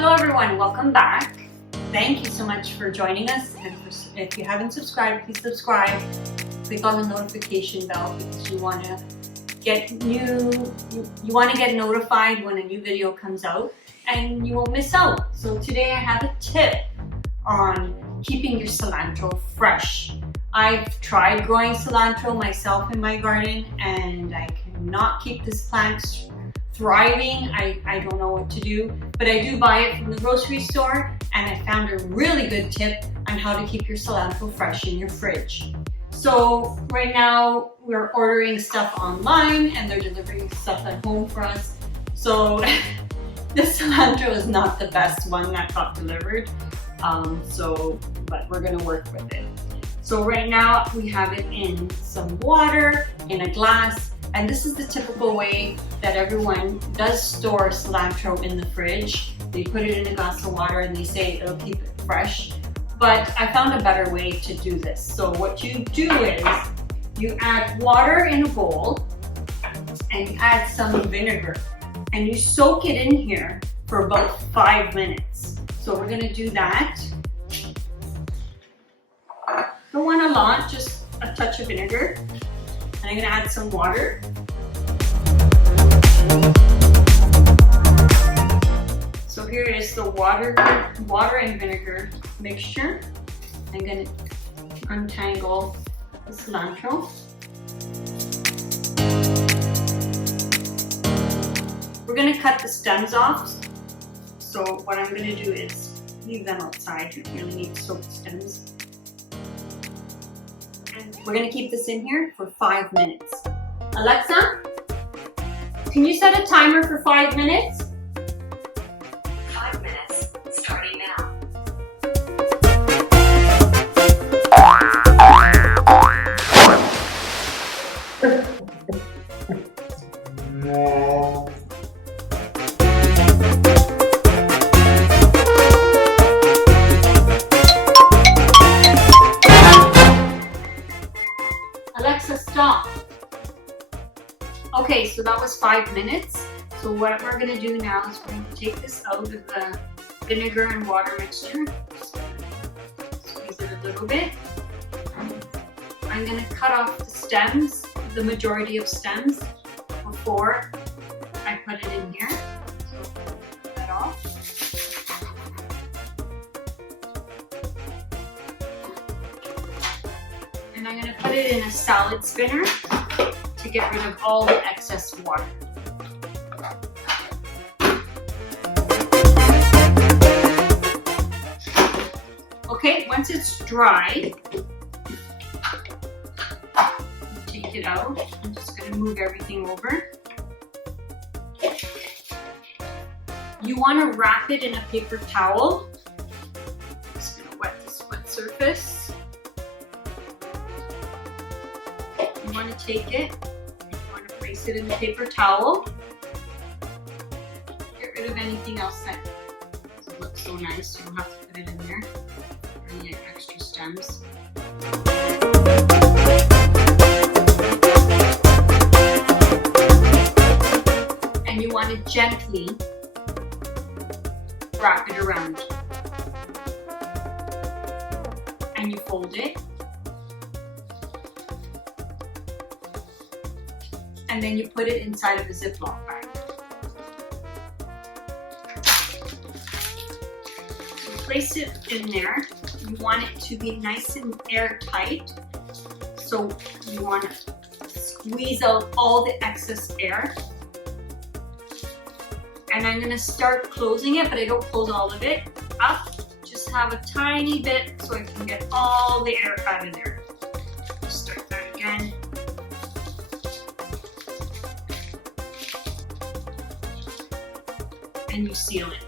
Hello everyone, welcome back. Thank you so much for joining us, and if you haven't subscribed, please subscribe. Click on the notification bell because you want to get notified when a new video comes out and you won't miss out. So today I have a tip on keeping your cilantro fresh. I've tried growing cilantro myself in my garden and I cannot keep this plant thriving. I don't know what to do, but I do buy it from the grocery store, and I found a really good tip on how to keep your cilantro fresh in your fridge. So right now we're ordering stuff online and they're delivering stuff at home for us. So this cilantro is not the best one that got delivered, but we're gonna work with it. So right now we have it in some water, in a glass, and this is the typical way that everyone does store cilantro in the fridge. They put it in a glass of water and they say it'll keep it fresh. But I found a better way to do this. So what you do is you add water in a bowl and you add some vinegar and you soak it in here for about 5 minutes. So we're gonna do that. Don't want a lot, just a touch of vinegar. And I'm gonna add some water. So here is the water and vinegar mixture. I'm gonna untangle the cilantro. We're gonna cut the stems off. So what I'm gonna do is leave them outside. You really need to soak the stems. And we're gonna keep this in here for 5 minutes. Alexa, can you set a timer for 5 minutes? 5 minutes, starting now. Alexa, stop. Okay, so that was 5 minutes. So what we're gonna do now is we're gonna take this out of the vinegar and water mixture. Squeeze it a little bit. I'm gonna cut off the stems, the majority of stems, before I put it in here. So cut that off. And I'm gonna put it in a salad spinner to get rid of all the excess water. Okay, once it's dry, take it out. I'm just gonna move everything over. You wanna wrap it in a paper towel. I'm just gonna wet this wet surface. You want to take it, you want to place it in the paper towel. Get rid of anything else that doesn't look so nice. You don't have to put it in there. Any extra stems. And you want to gently wrap it around. And you fold it. And then you put it inside of a Ziploc bag. So place it in there. You want it to be nice and airtight. So you want to squeeze out all the excess air. And I'm going to start closing it, but I don't close all of it up. Just have a tiny bit so I can get all the air out of there. Just start that again. And you seal it.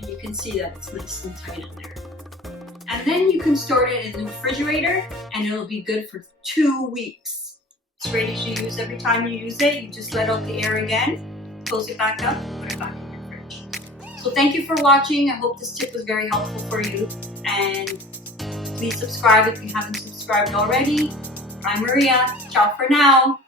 And you can see that it's nice and tight in there. And then you can store it in the refrigerator and it'll be good for 2 weeks. It's ready to use every time you use it. You just let out the air again, close it back up, and put it back in your fridge. So thank you for watching. I hope this tip was very helpful for you. And please subscribe if you haven't subscribed already. I'm Maria. Ciao for now.